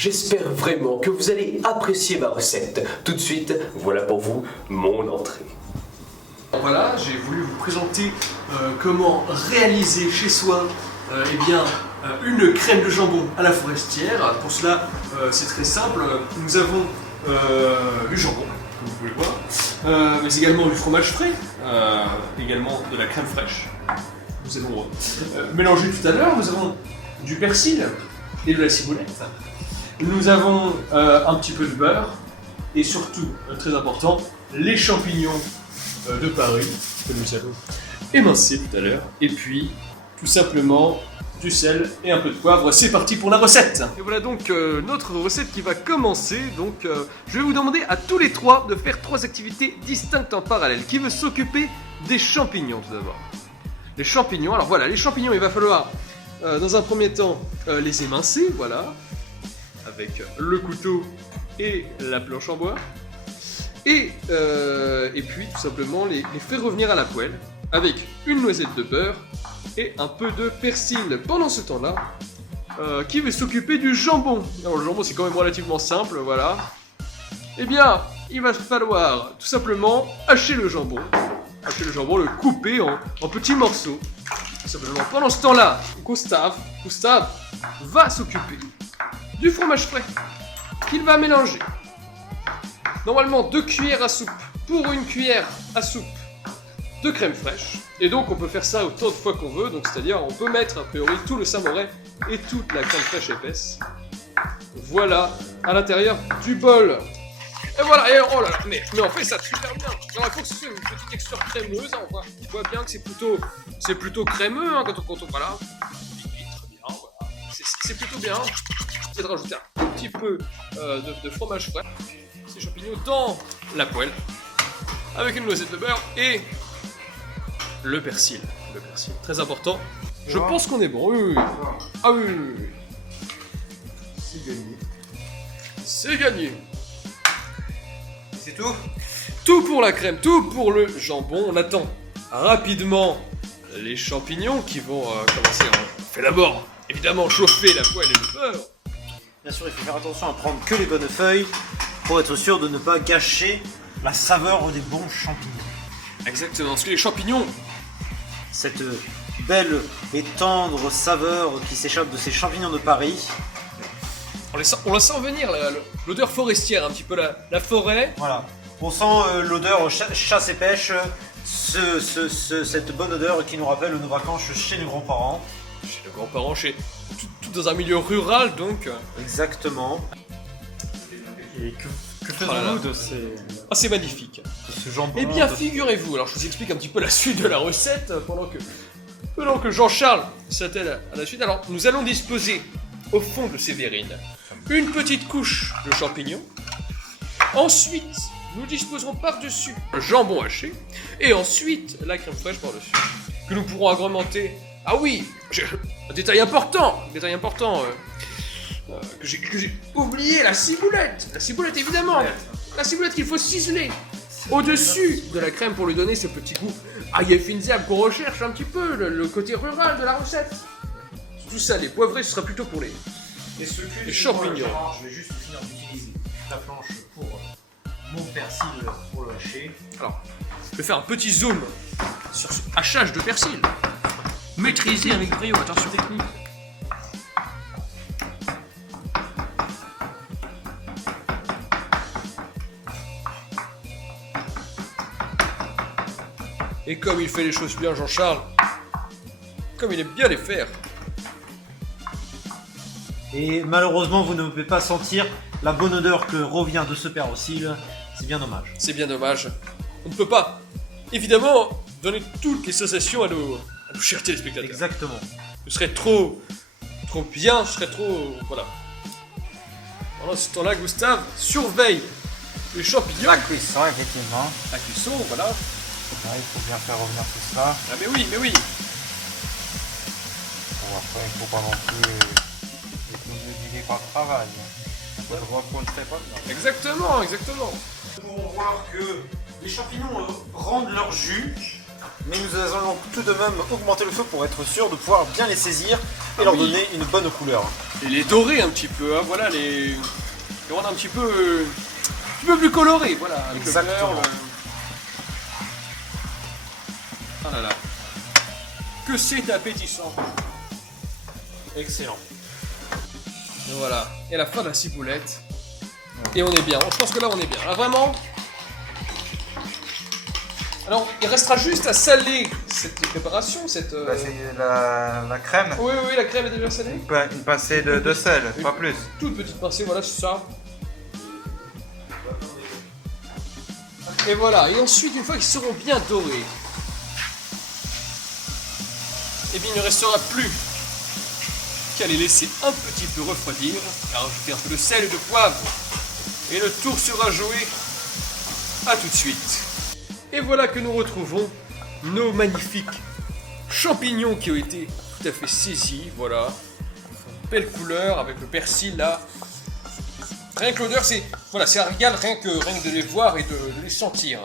J'espère vraiment que vous allez apprécier ma recette. Tout de suite, voilà pour vous mon entrée. Voilà, j'ai voulu vous présenter comment réaliser chez soi une crème de jambon à la forestière. Pour cela, c'est très simple. Nous avons du jambon, comme vous pouvez le voir, mais également du fromage frais, également de la crème fraîche. Nous allons mélanger tout à l'heure. Nous avons du persil et de la ciboulette. Nous avons un petit peu de beurre et surtout, très important, les champignons de Paris que nous allons émincer tout à l'heure. Et puis, tout simplement, du sel et un peu de poivre. C'est parti pour la recette. Et voilà donc notre recette qui va commencer. Donc, je vais vous demander à tous les trois de faire 3 activités distinctes en parallèle. Qui veut s'occuper des champignons tout d'abord? Les champignons, alors voilà, les champignons, il va falloir dans un premier temps les émincer, voilà, avec le couteau et la planche en bois. Et puis tout simplement les faire revenir à la poêle avec une noisette de beurre et un peu de persil. Pendant ce temps-là, qui veut s'occuper du jambon? Alors le jambon c'est quand même relativement simple, voilà. Eh bien, il va falloir tout simplement hacher le jambon, le couper en petits morceaux. Tout simplement. Pendant ce temps-là, Gustave va s'occuper du fromage frais qu'il va mélanger. Normalement 2 cuillères à soupe pour 1 cuillère à soupe de crème fraîche. Et donc on peut faire ça autant de fois qu'on veut. Donc c'est-à-dire on peut mettre a priori tout le samouraï et toute la crème fraîche épaisse. Voilà à l'intérieur du bol. Et voilà, et oh là là, mais en fait ça super bien. Alors il faut que ce soit une petite texture crémeuse. Hein, on voit bien que c'est plutôt crémeux hein, quand on voilà. Très bien, voilà. C'est plutôt bien. C'est de rajouter un petit peu de fromage frais. Ces champignons dans la poêle avec une noisette de beurre et le persil. Le persil, très important. Je pense qu'on est bon. Oui. Ah oui. C'est gagné. C'est gagné. C'est tout? Tout pour la crème, tout pour le jambon. On attend rapidement les champignons qui vont commencer. On fait d'abord, évidemment, chauffer la poêle et le beurre. Bien sûr, il faut faire attention à prendre que les bonnes feuilles pour être sûr de ne pas gâcher la saveur des bons champignons. Exactement, parce que les champignons, Cette belle et tendre saveur qui s'échappe de ces champignons de Paris. on la sent venir, l'odeur forestière, un petit peu la forêt. Voilà. On sent l'odeur chasse et pêche, cette bonne odeur qui nous rappelle nos vacances chez nos grands-parents. Chez nos grands-parents, tout dans un milieu rural donc. Exactement. Et que Oh là là. faisons-nous de ces... Ah, c'est magnifique. de ce jambon? Eh bien, figurez-vous, alors je vous explique un petit peu la suite de la recette pendant que Jean-Charles s'attelle à la suite. Alors, nous allons disposer au fond de ces verrines une petite couche de champignons. Ensuite, nous disposerons par-dessus le jambon haché et ensuite la crème fraîche par-dessus que nous pourrons agrémenter. Ah oui, un détail important, que j'ai oublié, la ciboulette. La ciboulette, évidemment. La ciboulette qu'il faut ciseler au-dessus de la crème pour lui donner ce petit goût aïe-finziable qu'on recherche un petit peu, le côté rural de la recette. Tout ça, les poivrés, ce sera plutôt pour les champignons. Je vais juste finir d'utiliser la planche pour mon persil pour le hacher. Alors, je vais faire un petit zoom sur ce hachage de persil. Maîtrisé avec brio, attention technique. Et comme il fait les choses bien, Jean-Charles, comme il aime bien les faire. Et malheureusement, vous ne pouvez pas sentir la bonne odeur que revient de ce persil. C'est bien dommage. C'est bien dommage. On ne peut pas, évidemment, donner toutes les sensations à nos chers téléspectateurs. Exactement. Ce serait trop bien, ce serait trop... Voilà. Pendant ce temps-là, Gustave surveille les champignons. La cuisson, effectivement. La cuisson, voilà. Là, il faut bien faire revenir tout ça. Ah mais oui. Bon, après, il ne faut pas non plus économiser par le travail. On ne le fait pas. Exactement. Nous pouvons voir que les champignons rendent leur jus. mais nous allons tout de même augmenter le feu pour être sûr de pouvoir bien les saisir et leur donner une bonne couleur. Et les dorer un petit peu, hein, voilà, les rendre un petit peu plus colorés, voilà, avec Exactement. le beurre. Ah là là. Que c'est appétissant. Excellent. Et voilà, et la fin de la ciboulette. Et on est bien, je pense que là on est bien. Là vraiment. Alors, il restera juste à saler cette préparation, cette... Bah, c'est la crème. Oui, oui, la crème est déjà salée. Une pincée de sel, pas plus. Toute petite pincée, voilà, c'est ça. Et voilà, et ensuite, une fois qu'ils seront bien dorés, eh bien, il ne restera plus qu'à les laisser un petit peu refroidir, à rajouter un peu de sel et de poivre, et le tour sera joué. À tout de suite. Et voilà que nous retrouvons nos magnifiques champignons qui ont été tout à fait saisis, voilà. Belle couleur avec le persil là. Rien que l'odeur, c'est voilà, c'est un régal rien que de les voir et de les sentir.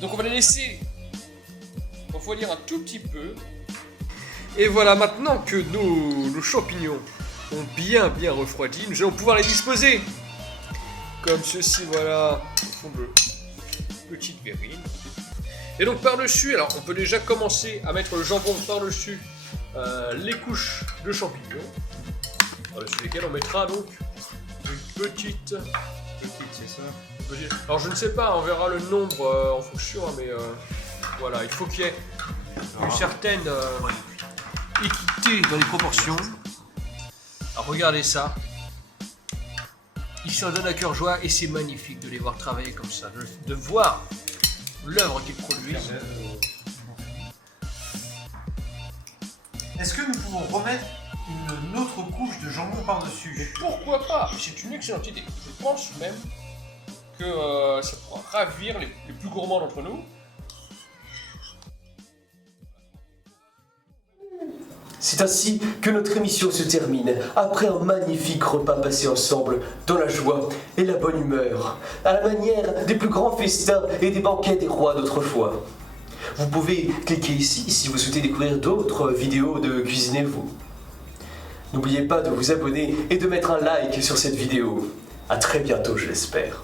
Donc on va les laisser refroidir un tout petit peu. Et voilà, maintenant que nos champignons ont bien refroidi, nous allons pouvoir les disposer comme ceci, voilà, au fond de petite verrine. Et donc par-dessus, alors on peut déjà commencer à mettre le jambon par-dessus les couches de champignons, par-dessus lesquelles on mettra donc une petite, c'est ça. alors je ne sais pas, on verra le nombre en fonction, hein, mais voilà, il faut qu'il y ait une certaine équité dans les proportions. Alors regardez ça. Ils s'en donnent à cœur joie et c'est magnifique de les voir travailler comme ça, de voir l'œuvre qu'ils produisent. Est-ce que nous pouvons remettre une autre couche de jambon Mais par-dessus? pourquoi pas? C'est une excellente idée. Je pense même que ça pourra ravir les plus gourmands d'entre nous. C'est ainsi que notre émission se termine, après un magnifique repas passé ensemble, dans la joie et la bonne humeur, à la manière des plus grands festins et des banquets des rois d'autrefois. Vous pouvez cliquer ici si vous souhaitez découvrir d'autres vidéos de Cuisinez-vous. N'oubliez pas de vous abonner et de mettre un like sur cette vidéo. A très bientôt, je l'espère.